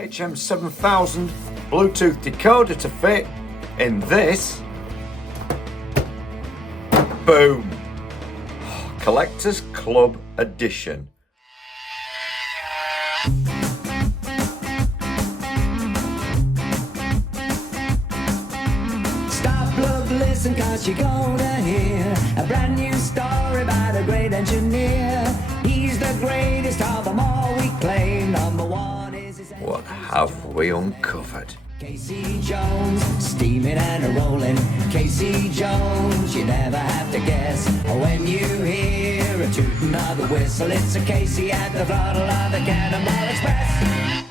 HM7000 Bluetooth decoder to fit in this. Boom! Collectors Club Edition. Stop, look, listen, cause you're gonna hear a brand new story about a great engineer. He's the greatest of them all, we claim. Number one is his... What have we uncovered? Casey Jones, steaming and rolling. Casey Jones, you never have to guess. When you hear a tooting of the whistle, it's a Casey at the throttle of the Cannonball Express.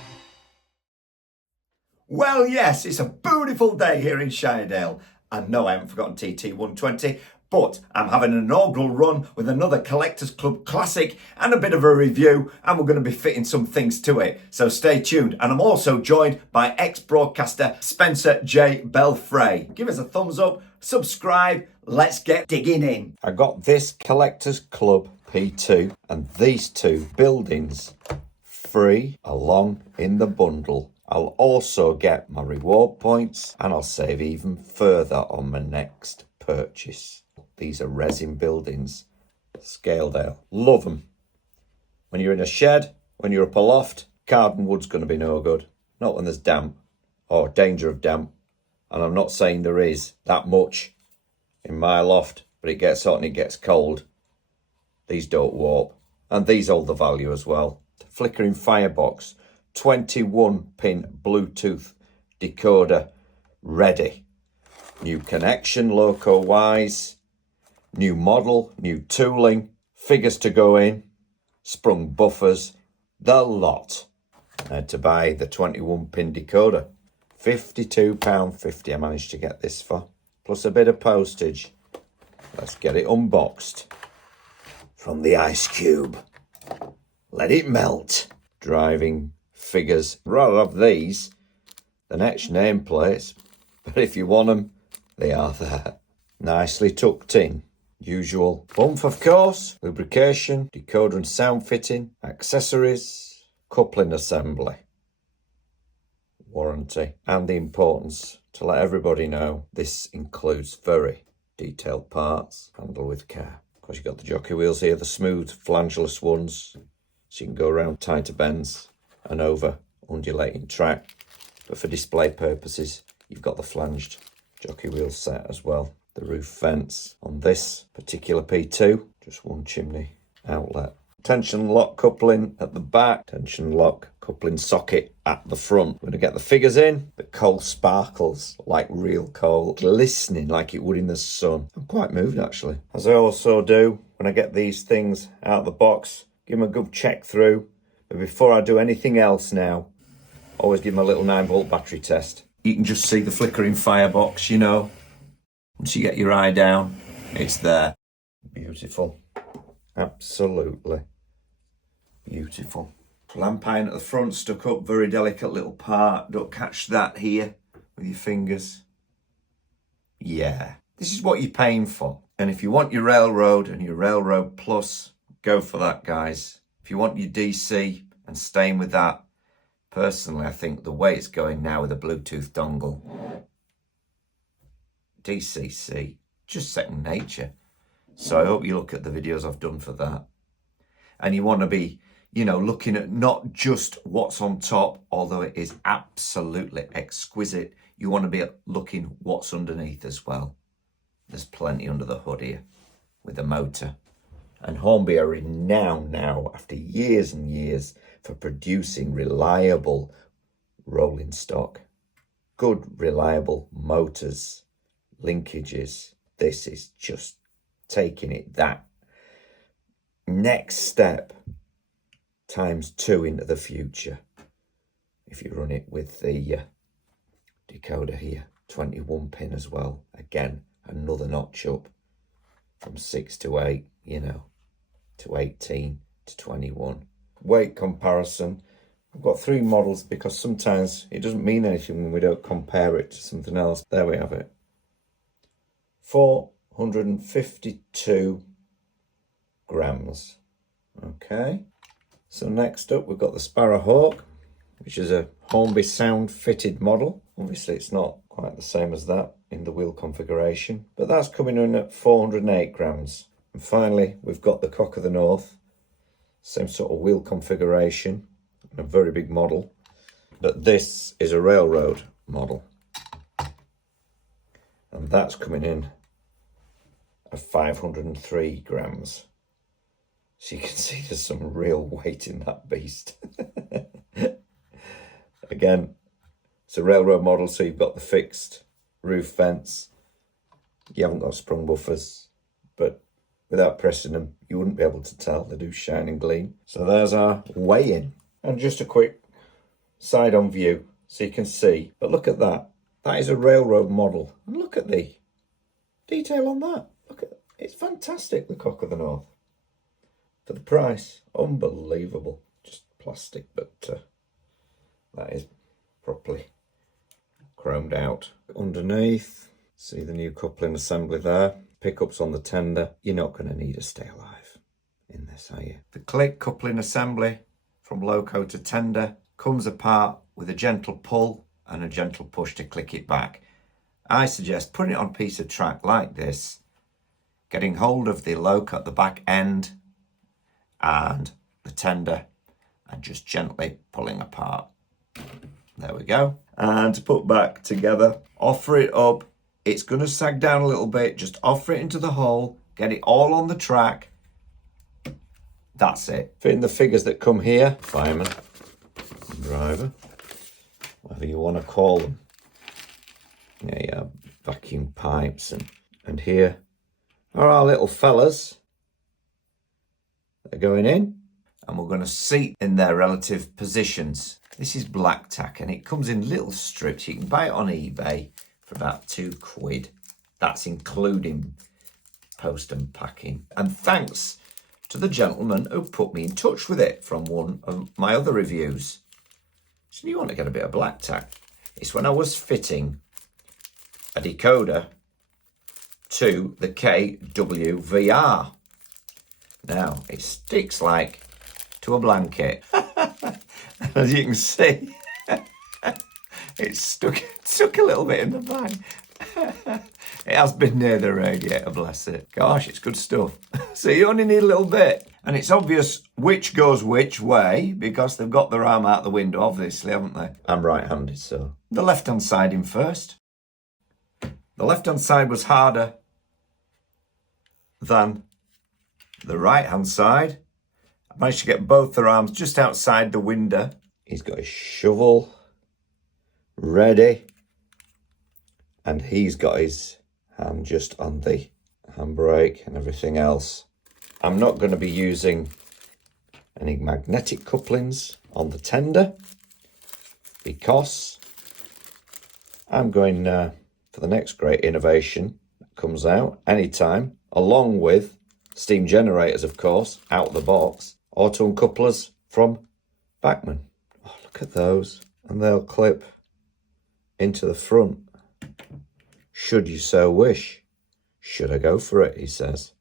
Well, yes, it's a beautiful day here in Shiredale. And no, I haven't forgotten TT120, but I'm having an inaugural run with another Collectors Club classic and a bit of a review, and we're going to be fitting some things to it. So stay tuned. And I'm also joined by ex-broadcaster Spencer J. Belfray. Give us a thumbs up, subscribe, let's get digging in. I got this Collectors Club P2 and these two buildings free along in the bundle. I'll also get my reward points and I'll save even further on my next purchase. These are resin buildings, Scaledale. Love them. When you're in a shed, when you're up a loft, cardboard wood's going to be no good. Not when there's damp or danger of damp. And I'm not saying there is that much in my loft, but it gets hot and it gets cold. These don't warp. And these hold the value as well. Flickering firebox. 21-pin Bluetooth decoder ready. New connection, loco-wise. New model, new tooling. Figures to go in. Sprung buffers. The lot. I had to buy the 21-pin decoder. £52.50 I managed to get this for. Plus a bit of postage. Let's get it unboxed. From the ice cube. Let it melt. Driving figures. Rather have these than etched nameplates, but if you want them, they are there. Nicely tucked in. Usual oomph, of course. Lubrication, decoder and sound fitting, accessories, coupling assembly, warranty, and the importance to let everybody know this includes very detailed parts. Handle with care. Of course, you've got the jockey wheels here, the smooth flangeless ones, so you can go around tighter bends and over undulating track. But for display purposes, you've got the flanged jockey wheel set as well. The roof vents on this particular P2, just one chimney outlet. Tension lock coupling at the back, tension lock coupling socket at the front. We're going to get the figures in. The coal sparkles like real coal, glistening like it would in the sun. I'm quite moved actually. As I also do when I get these things out of the box, give them a good check through. But before I do anything else now, always give them a little 9-volt battery test. You can just see the flickering firebox, you know. Once you get your eye down, it's there. Beautiful. Absolutely beautiful. Lamp iron at the front, stuck up, very delicate little part. Don't catch that here with your fingers. Yeah, this is what you're paying for. And if you want your Railroad and your Railroad Plus, go for that, guys. If you want your DC and staying with that, personally, I think the way it's going now with a Bluetooth dongle, DCC, just second nature. So I hope you look at the videos I've done for that. And you want to be, you know, looking at not just what's on top, although it is absolutely exquisite. You want to be looking what's underneath as well. There's plenty under the hood here with the motor. And Hornby are renowned now, after years and years, for producing reliable rolling stock. Good, reliable motors, linkages. This is just taking it that next step ×2 into the future. If you run it with the decoder here, 21-pin as well. Again, another notch up from 6 to 8, you know, to 18 to 21. Weight comparison. I've got 3 models because sometimes it doesn't mean anything when we don't compare it to something else. There we have it. 452 grams. Okay. So next up we've got the Sparrowhawk, which is a Hornby sound fitted model. Obviously it's not quite the same as that in the wheel configuration, but that's coming in at 408 grams. And finally, we've got the Cock of the North, same sort of wheel configuration, a very big model, but this is a railroad model. And that's coming in at 503 grams. So you can see there's some real weight in that beast. Again, it's a railroad model, so you've got the fixed roof fence. You haven't got sprung buffers, but without pressing them, you wouldn't be able to tell. They do shine and gleam. So there's our weigh-in. And just a quick side-on view so you can see. But look at that. That is a railroad model. And look at the detail on that. Look at it. It's fantastic, the Cock of the North. For the price, unbelievable. Just plastic, but that is properly chromed out. Underneath, see the new coupling assembly there. Pickups on the tender. You're not going to need a stay alive in this, are you? The click coupling assembly from loco to tender comes apart with a gentle pull and a gentle push to click it back. I suggest putting it on a piece of track like this, getting hold of the loco at the back end and the tender and just gently pulling apart. There we go. And to put back together, offer it up. It's going to sag down a little bit. Just offer it into the hole. Get it all on the track. That's it. Fitting the figures that come here. Fireman, driver, whatever you want to call them. Yeah, vacuum pipes. And here are our little fellas. They're going in. And we're going to seat in their relative positions. This is black tack and it comes in little strips. You can buy it on eBay for about £2. That's including post and packing. And thanks to the gentleman who put me in touch with it from one of my other reviews. So you want to get a bit of black tack. It's when I was fitting a decoder to the KWVR. Now, it sticks like to a blanket. As you can see, it's stuck a little bit in the bag. It has been near the radiator, bless it. Gosh, it's good stuff. So you only need a little bit. And it's obvious which goes which way because they've got their arm out the window, obviously, haven't they? I'm right-handed, so. The left-hand side in first. The left-hand side was harder than the right-hand side. I managed to get both their arms just outside the window. He's got his shovel ready. And he's got his hand just on the handbrake and everything else. I'm not going to be using any magnetic couplings on the tender because I'm going for the next great innovation that comes out anytime, along with steam generators, of course, out of the box. Auto uncouplers from Bachmann. Oh, look at those. And they'll clip into the front. Should you so wish. Should I go for it, he says.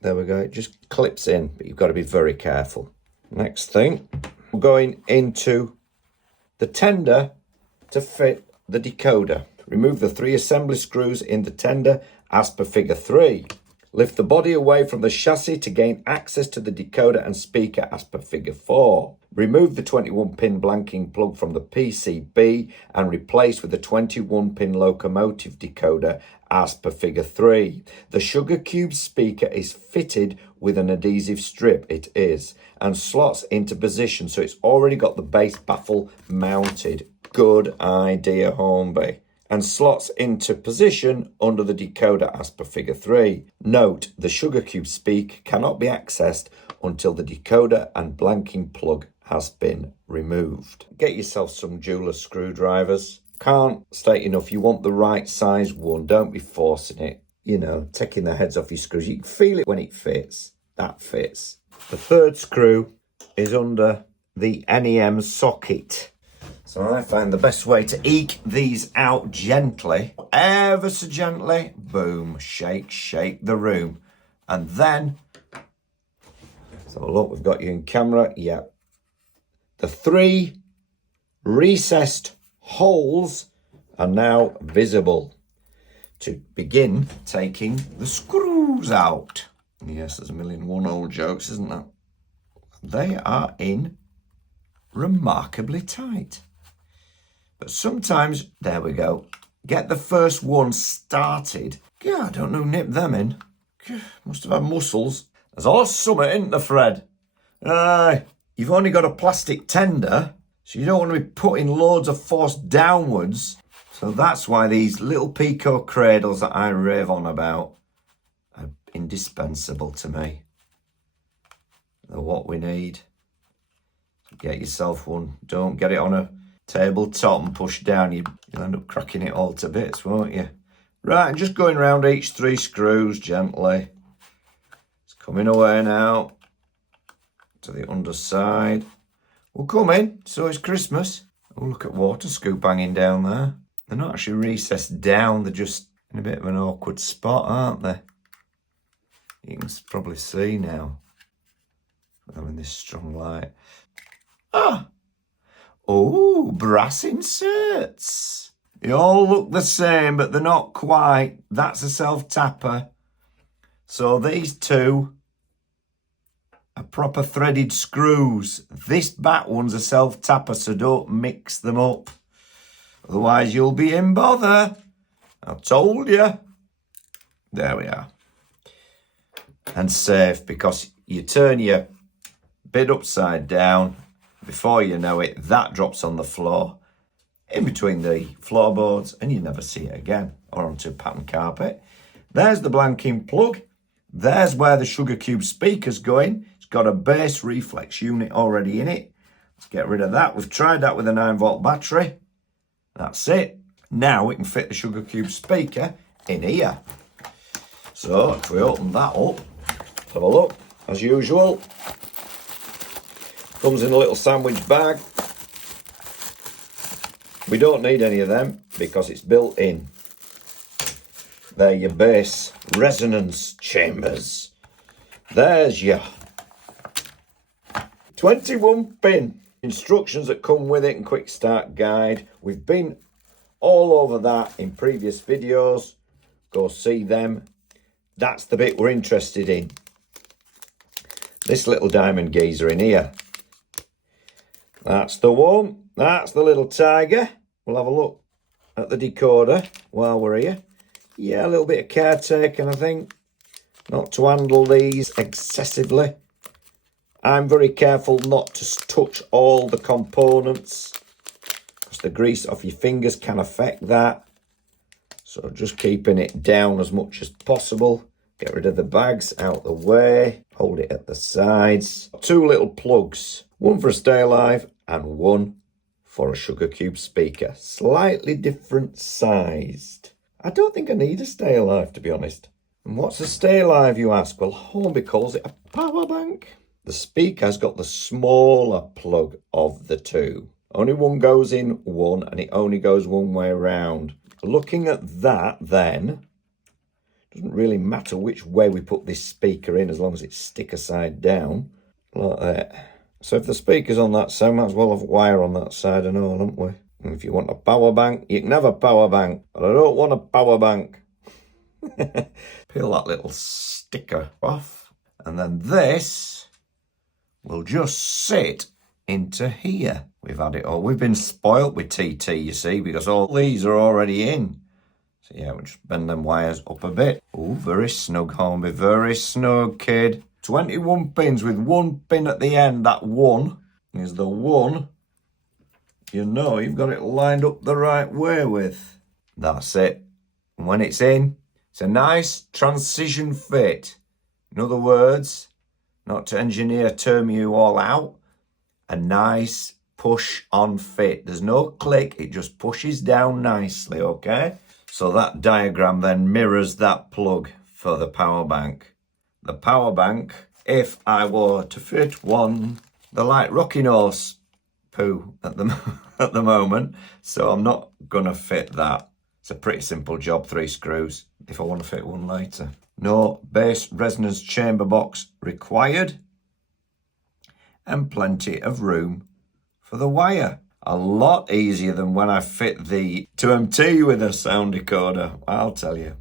There we go. It just clips in, but you've got to be very careful. Next thing, we're going into the tender to fit the decoder. Remove the 3 assembly screws in the tender as per figure 3. Lift the body away from the chassis to gain access to the decoder and speaker as per figure 4. Remove the 21-pin blanking plug from the PCB and replace with a 21-pin locomotive decoder as per figure 3. The Sugar Cube speaker is fitted with an adhesive strip, it is, and slots into position, so it's already got the bass baffle mounted. Good idea, Hornby. And slots into position under the decoder as per figure 3. Note, the Sugar Cube speak cannot be accessed until the decoder and blanking plug has been removed. Get yourself some jeweler screwdrivers. Can't state enough, you want the right size one. Don't be forcing it, you know, taking the heads off your screws. You can feel it when it fits. That fits. The third screw is under the NEM socket. So I find the best way to eke these out gently, ever so gently, boom, shake the room. And then, so look, we've got you in camera, yeah. The 3 recessed holes are now visible to begin taking the screws out. Yes, there's a million and one old jokes, isn't there? They are in remarkably tight. But sometimes, there we go, get the first one started. Yeah, I don't know who nipped them in. Must have had muscles. There's all summer, isn't there, Fred? You've only got a plastic tender, so you don't want to be putting loads of force downwards. So that's why these little Pico cradles that I rave on about are indispensable to me. They're what we need. Get yourself one. Don't get it on a tabletop and push down. You'll end up cracking it all to bits, won't you? Right, and just going around each 3 screws gently. It's coming away now to the underside. We'll come in, so it's Christmas. Oh, look at water scoop hanging down there. They're not actually recessed down, they're just in a bit of an awkward spot, aren't they? You can probably see now. I'm in this strong light. Ah! Oh, brass inserts. They all look the same, but they're not quite. That's a self-tapper. So these two are proper threaded screws. This back one's a self-tapper, so don't mix them up. Otherwise, you'll be in bother. I told you. There we are. And safe, because you turn your bit upside down. Before you know it, that drops on the floor, in between the floorboards, and you never see it again, or onto pattern carpet. There's the blanking plug. There's where the sugar cube speaker's going. It's got a bass reflex unit already in it. Let's get rid of that. We've tried that with a 9-volt battery. That's it. Now we can fit the sugar cube speaker in here. So if we open that up, let's have a look. As usual, comes in a little sandwich bag. We don't need any of them because it's built in. They're your bass resonance chambers. There's your 21 pin instructions that come with it and quick start guide. We've been all over that in previous videos. Go see them. That's the bit we're interested in. This little diamond geezer in here. That's the one. That's the little tiger. We'll have a look at the decoder while we're here. Yeah, a little bit of care taken, I think. Not to handle these excessively. I'm very careful not to touch all the components, because the grease off your fingers can affect that. So just keeping it down as much as possible. Get rid of the bags out the way. Hold it at the sides. 2 little plugs. One for a stay alive and one for a sugar cube speaker. Slightly different sized. I don't think I need a stay alive, to be honest. And what's a stay alive, you ask? Well, Hornby calls it a power bank. The speaker's got the smaller plug of the two. Only one goes in one, and it only goes one way around. Looking at that, then, doesn't really matter which way we put this speaker in, as long as it's sticker side down, like that. So if the speaker's on that side, might as well have wire on that side and all, haven't we? And if you want a power bank, you can have a power bank, but I don't want a power bank. Peel that little sticker off, and then this will just sit into here. We've had it all. We've been spoilt with TT, you see, because all these are already in. So yeah, we'll just bend them wires up a bit. Oh, very snug, Hornby, very snug, kid. 21 pins with 1 pin at the end. That one is the one you know you've got it lined up the right way with. That's it. And when it's in, it's a nice transition fit. In other words, not to engineer term you all out, a nice push on fit. There's no click, it just pushes down nicely, okay? So that diagram then mirrors that plug for the power bank. The power bank, if I were to fit one, they're like rocking horse poo at the moment, so I'm not gonna fit that. It's a pretty simple job, 3 screws, if I want to fit one later. No bass resonance chamber box required, and plenty of room for the wire. A lot easier than when I fit the 2MT with a sound decoder, I'll tell you.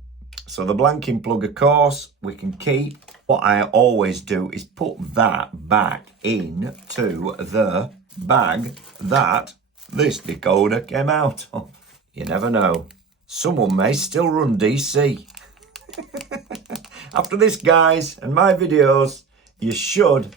So the blanking plug, of course, we can keep. What I always do is put that back into the bag that this decoder came out of. You never know. Someone may still run DC. After this, guys, and my videos, you should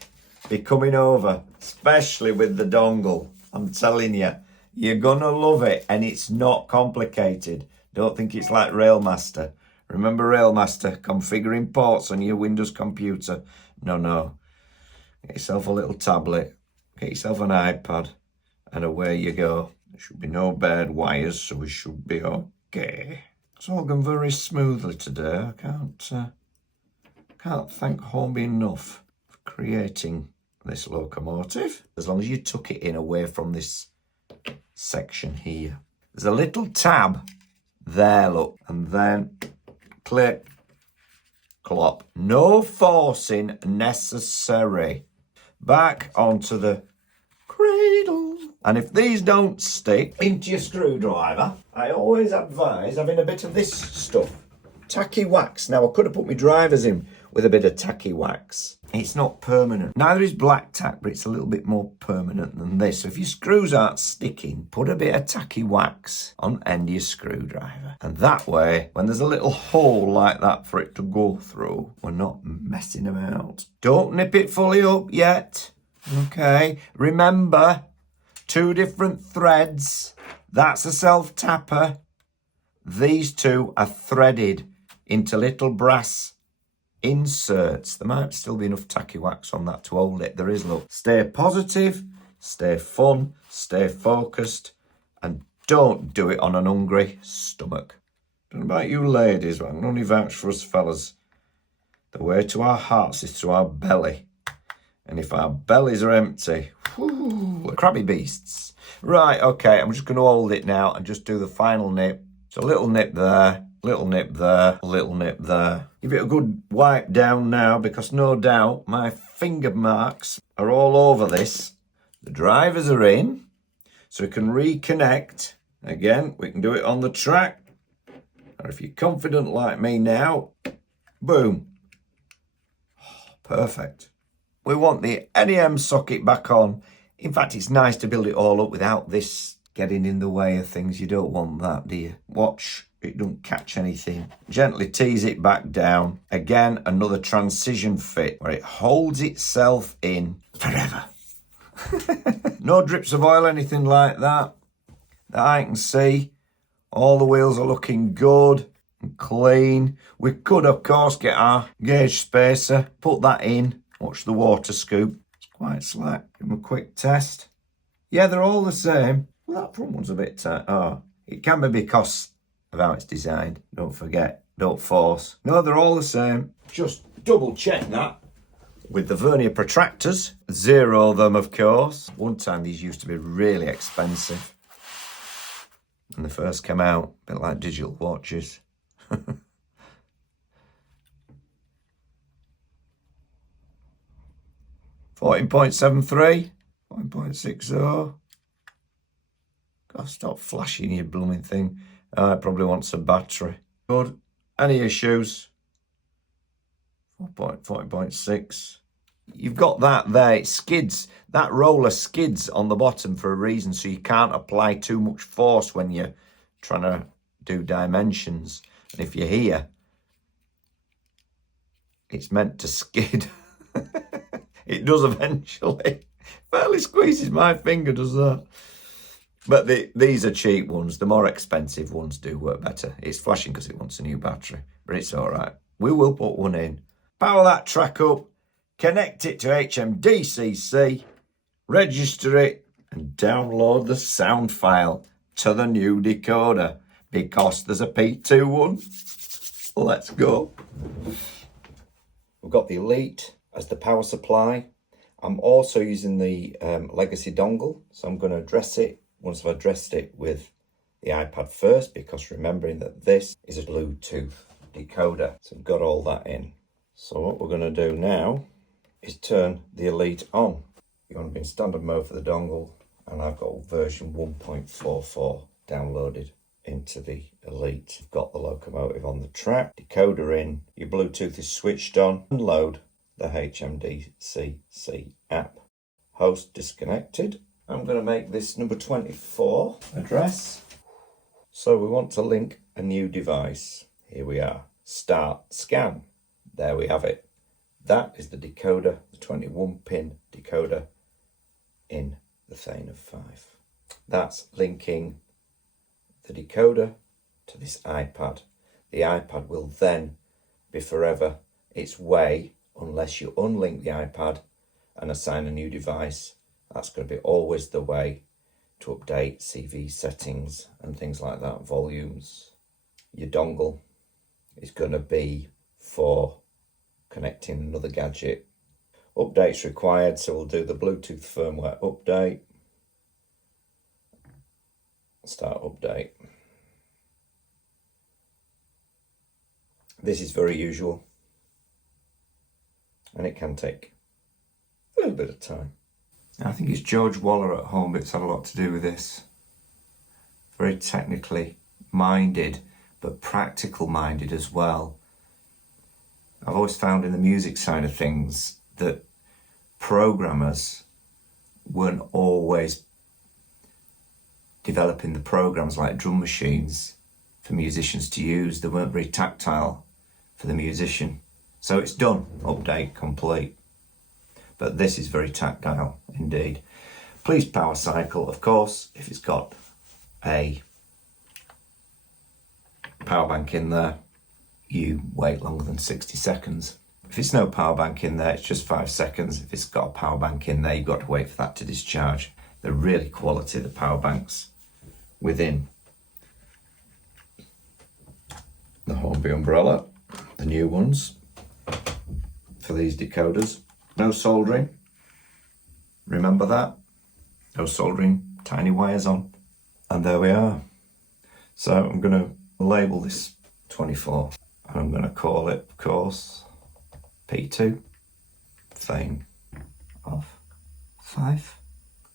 be coming over, especially with the dongle. I'm telling you, you're gonna love it, and it's not complicated. Don't think it's like Railmaster. Remember Railmaster, configuring ports on your Windows computer? No. Get yourself a little tablet, get yourself an iPad, and away you go. There should be no bad wires, so we should be okay. It's all gone very smoothly today. I can't thank Hornby enough for creating this locomotive. As long as you tuck it in away from this section here. There's a little tab there, look, and then click, clop. No forcing necessary. Back onto the cradle. And if these don't stick into your screwdriver, I always advise having a bit of this stuff. Tacky wax. Now, I could have put my drivers in with a bit of tacky wax. It's not permanent. Neither is black tack, but it's a little bit more permanent than this. So if your screws aren't sticking, put a bit of tacky wax on the end of your screwdriver. And that way, when there's a little hole like that for it to go through, we're not messing about. Don't nip it fully up yet. Okay. Remember, 2 different threads. That's a self-tapper. These 2 are threaded into little brass inserts. There might still be enough tacky wax on that to hold it. There is, look. Stay positive, stay fun, stay focused, and don't do it on an hungry stomach. Don't know about you ladies, but I can only vouch for us fellas. The way to our hearts is through our belly. And if our bellies are empty, whew, we're crabby beasts. Right, okay, I'm just going to hold it now and just do the final nip. So a little nip there, little nip there, little nip there. Give it a good wipe down now, because no doubt my finger marks are all over this. The drivers are in, so we can reconnect. Again, we can do it on the track. Or if you're confident like me now, boom. Oh, perfect. We want the NEM socket back on. In fact, it's nice to build it all up without this getting in the way of things. You don't want that, do you? Watch it don't catch anything. Gently tease it back down. Again, another transition fit where it holds itself in forever. No drips of oil, anything like that. That I can see. All the wheels are looking good and clean. We could, of course, get our gauge spacer, put that in. Watch the water scoop. It's quite slack. Give them a quick test. Yeah, they're all the same. Well, that front one's a bit tight. Oh, it can be because of how it's designed. Don't forget. Don't force. No, they're all the same. Just double check that with the vernier protractors. Zero them, of course. One time these used to be really expensive. When they first came out, a bit like digital watches. 14.73, 14.60. God, stop flashing your blooming thing. It probably wants a battery. Good. Any issues? 14.6. You've got that there. It skids. That roller skids on the bottom for a reason, so you can't apply too much force when you're trying to do dimensions. And if you're here, it's meant to skid. It does eventually. Fairly squeezes my finger, does that. But these are cheap ones. The more expensive ones do work better. It's flashing because it wants a new battery, but it's all right. We will put one in. Power that track up, connect it to HMDCC, register it, and download the sound file to the new decoder, because there's a P2 one. Let's go. We've got the Elite as the power supply. I'm also using the legacy dongle, so I'm going to address it once I've addressed it with the iPad first, because remembering that this is a Bluetooth decoder. So I've got all that in. So what we're going to do now is turn the Elite on. You want to be in standard mode for the dongle and I've got version 1.44 downloaded into the Elite. I've got the locomotive on the track, decoder in, your Bluetooth is switched on, and load the HMDCC app. Host disconnected. I'm going to make this number 24 address. So we want to link a new device. Here we are. Start scan. There we have it. That is the decoder, the 21-pin decoder in the Thane of 5. That's linking the decoder to this iPad. The iPad will then be forever its way unless you unlink the iPad and assign a new device. That's going to be always the way to update CV settings and things like that, volumes. Your dongle is going to be for connecting another gadget. Updates required, so we'll do the Bluetooth firmware update. Start update. This is very usual, and it can take a little bit of time. I think it's George Waller at Hornby that's had a lot to do with this. Very technically minded, but practical minded as well. I've always found in the music side of things that programmers weren't always developing the programs like drum machines for musicians to use. They weren't very tactile for the musician. So it's done, update complete. But this is very tactile indeed. Please power cycle, of course, if it's got a power bank in there, you wait longer than 60 seconds. If it's no power bank in there, it's just 5 seconds. If it's got a power bank in there, you've got to wait for that to discharge. They're really quality, the power banks within the Hornby umbrella, the new ones for these decoders. No soldering, remember that? No soldering, tiny wires on. And there we are. So I'm going to label this 24. And I'm going to call it, of course, P2, Thane of 5.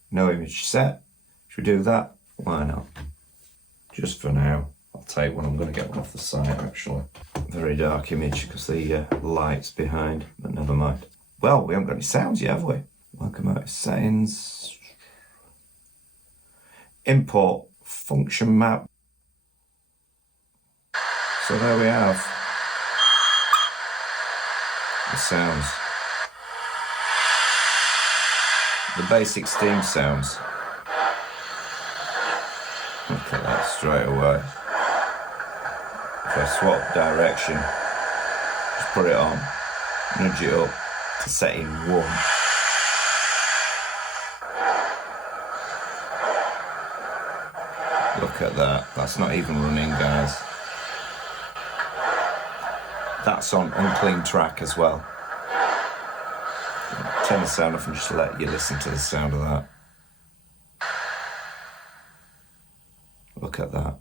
No image set. Should we do that? Why not? Just for now. I'll take one. I'm going to get one off the site, actually. Very dark image because the light's behind, but never mind. Well, we haven't got any sounds yet, have we? Locomotive settings. Import function map. So there we have the sounds. The basic steam sounds. Look at that straight away. If I swap direction, just put it on, nudge it up to setting 1. Look at that, that's not even running, guys. That's on unclean track as well. Turn the sound off and just let you listen to the sound of that. Look at that.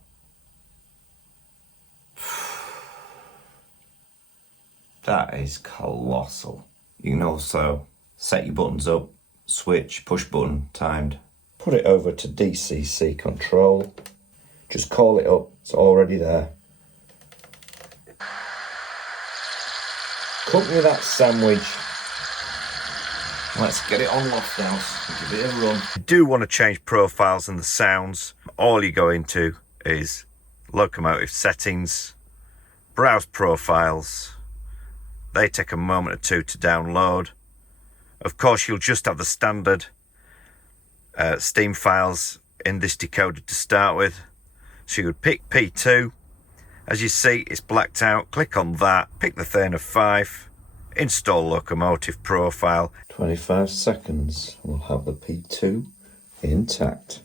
That is colossal. You can also set your buttons up, switch, push button, timed. Put it over to DCC control. Just call it up, it's already there. Cook me that sandwich. Let's get it on Lofthouse. Give it a run. If you do want to change profiles and the sounds, all you go into is locomotive settings, browse profiles. They take a moment or two to download. Of course, you'll just have the standard Steam files in this decoder to start with. So you would pick P2. As you see, it's blacked out. Click on that. Pick the Thane of 5. Install locomotive profile. 25 seconds. We'll have the P2 intact.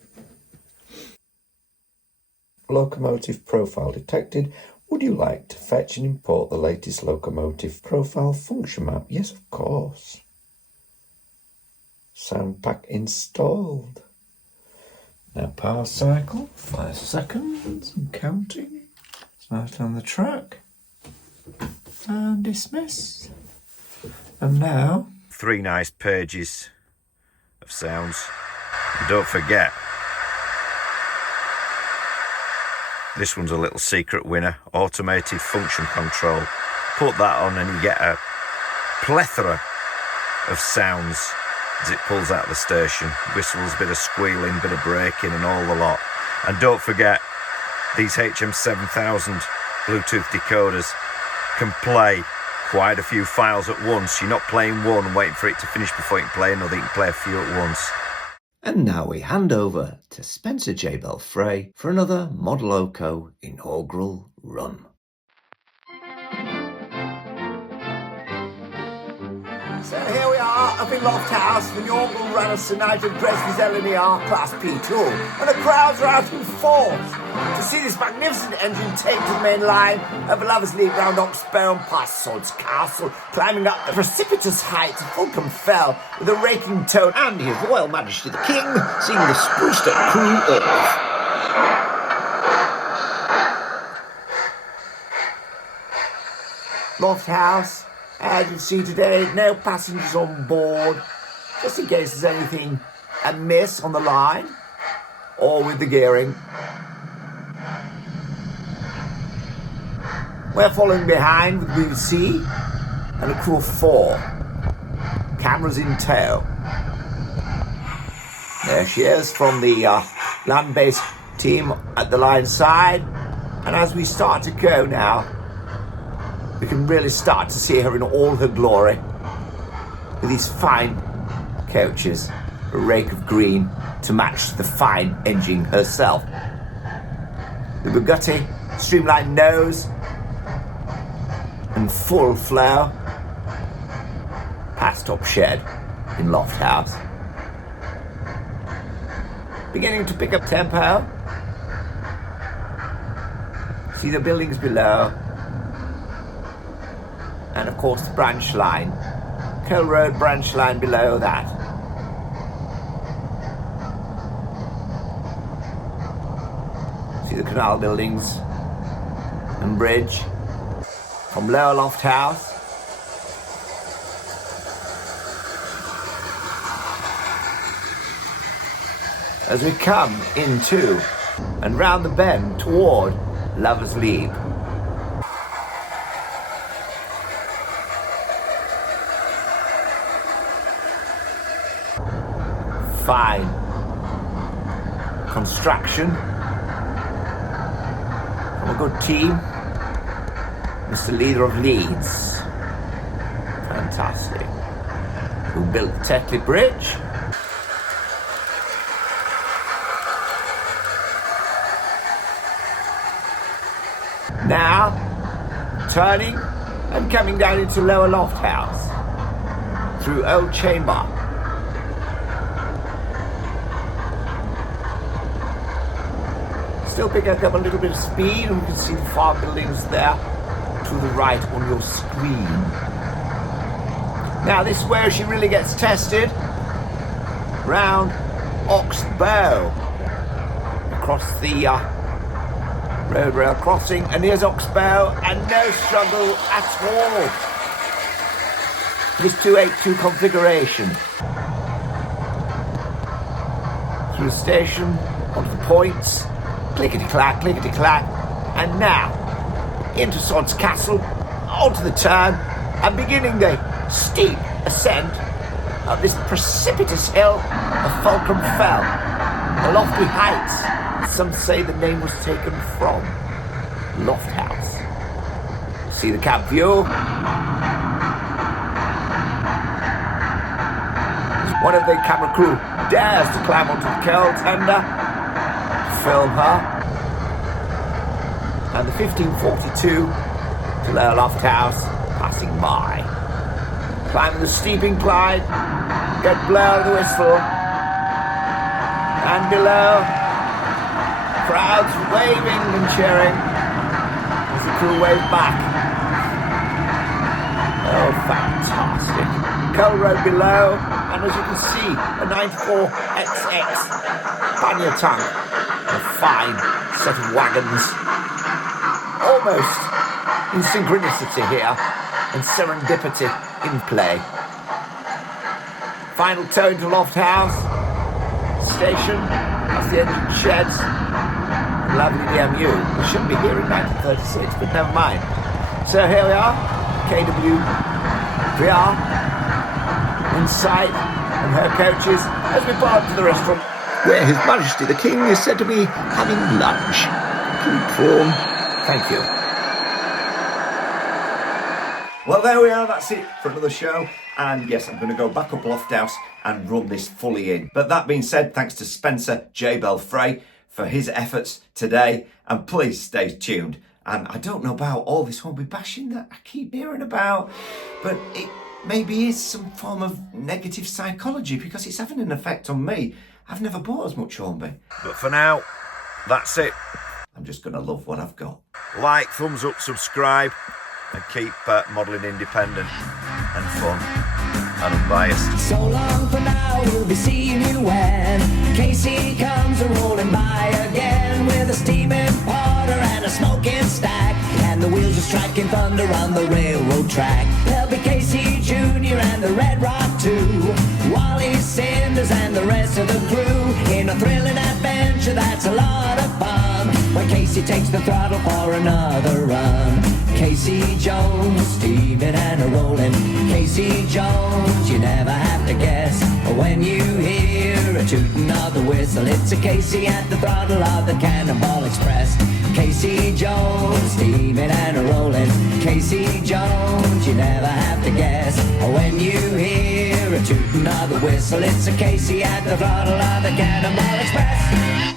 Locomotive profile detected. Would you like to fetch and import the latest locomotive profile function map? Yes, of course. Sound pack installed. Now power cycle, 5 seconds, I'm counting. Start on the track. And dismiss. And now 3 nice pages of sounds. And don't forget, this one's a little secret winner, automated function control. Put that on and you get a plethora of sounds as it pulls out of the station. Whistles, bit of squealing, bit of braking and all the lot. And don't forget, these HM7000 Bluetooth decoders can play quite a few files at once. You're not playing one and waiting for it to finish before you can play another. You can play a few at once. And now we hand over to Spencer J. Belfray for another Modeloco inaugural run. So here we are up in Lofthouse, the inaugural run of Sir Nigel Gresby's LNER Class P2, and the crowds are out in force to see this magnificent engine take to the main line of Lovers League round Oxbow and past Swords Castle, climbing up the precipitous heights of Fulcrum Fell with a raking tone, and His Royal Majesty the King seeing the spruced up crew off. Lofthouse. As you see today, no passengers on board, just in case there's anything amiss on the line or with the gearing. We're following behind with BBC and a crew of 4. Cameras in tow. There she is from the land-based team at the line side. And as we start to go now, we can really start to see her in all her glory with these fine coaches, a rake of green to match the fine engine herself. The Bugatti, streamlined nose and full flow past top shed in Lofthouse. Beginning to pick up tempo. See the buildings below. And of course the branch line, Cole Road branch line below that. See the canal buildings and bridge from Lower Lofthouse. As we come into and round the bend toward Lovers Leap. Fine construction from a good team. Mr. Leader of Leeds, fantastic, who built the Tetley Bridge. Now turning and coming down into Lower Lofthouse through Old Chamber. Still picking up a little bit of speed, and we can see the farm buildings there to the right on your screen. Now this is where she really gets tested. Round Oxbow. Across the road rail crossing, and here's Oxbow, and no struggle at all. This 282 configuration. Through the station, onto the points. Clickety-clack, clickety-clack, and now into Sod's Castle, onto the turn, and beginning the steep ascent of this precipitous hill of Fulcrum Fell, the lofty heights. Some say the name was taken from Lofthouse. See the cab view. One of the camera crew dares to climb onto the coal tender. Film her, and the 1542 to Lower Lofthouse passing by. Climbing the steep incline, get blow of the whistle, and below, crowds waving and cheering as the crew wave back. Oh, fantastic. Cole Road below, and as you can see, a 94XX pannier tank. A fine set of wagons, almost in synchronicity here, and serendipity in play. Final toe into Lofthouse, station. That's the engine sheds. Lovely DMU. We shouldn't be here in 1936, but never mind. So here we are, KWVR, inside on her coaches as we part to the restaurant, where His Majesty the King is said to be having lunch. Keep warm. thank you. Well, there we are. That's it for another show. And yes, I'm going to go back up Lofthouse and run this fully in. But that being said, thanks to Spencer J. Belfray for his efforts today. And please stay tuned. And I don't know about all this Hornby bashing that I keep hearing about, but it maybe is some form of negative psychology because it's having an effect on me. I've never bought as much Hornby. But for now, that's it. I'm just going to love what I've got. Like, thumbs up, subscribe, and keep modelling independent and fun and unbiased. So long for now, we'll be seeing you when Casey comes a-rolling by again with a steaming porter and a smoking stack, and the wheels are striking thunder on the railroad track. There'll be Casey Jr. and the Red Rock too, Wally Cinders and the rest of the crew in a thrilling adventure that's a lot of fun when Casey takes the throttle for another run. Casey Jones, steaming and a-rolling. Casey Jones, you never have to guess when you hear a tooting of the whistle. It's a Casey at the throttle of the Cannonball Express. Casey Jones, steaming and a-rolling. Casey Jones, you never have to guess when you hear a tooting of the whistle. It's a Casey at the throttle of the Cannonball Express.